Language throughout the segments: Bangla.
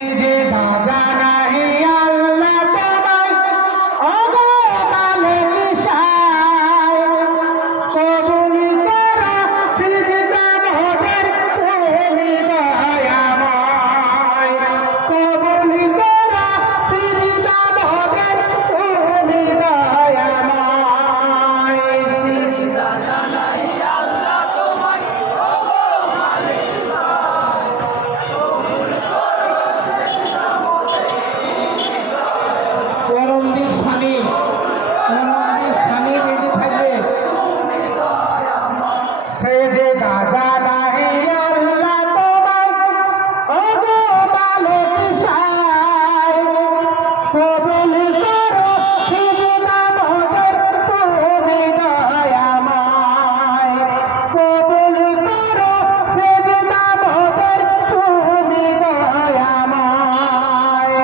যে না জানাই আল্লাহ তোমায় ওগো মালিক শাহ কবুল করা সিজদা মোদের তুমি দয়াময় কবুল করা সিজদা মোদের তুমি দয়াময় সিজদা জানাই আল্লাহ তোমায় ওগো মালিক শাহ কবুল পরমবীর স্বামী রেডি থাকবে। সেজদা জানাই আল্লাহ তোমায় ওগো মালিক শাহ কবুল করো সিজদা মোদের তুমি দয়াময় কবুল করো সিজদা মোদের তুমি দয়াময়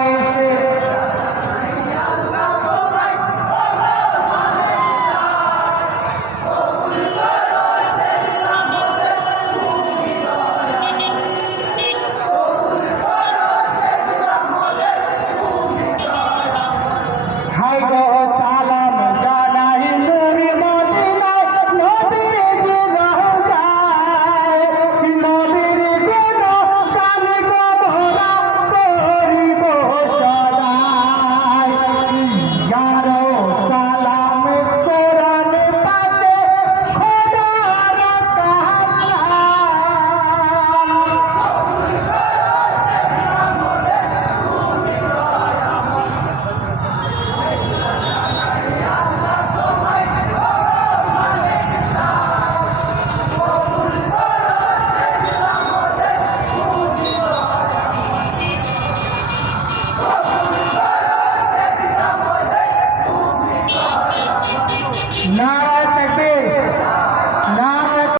হাই গো সালাম জানাই নূর মদিনায় নবীজি রওজায় নবীর গুণ গান গোরা করিব সদাই ইয়ারো সালাম কোরআন পাকে খোদার কালাম নারায়ে তাকবীর।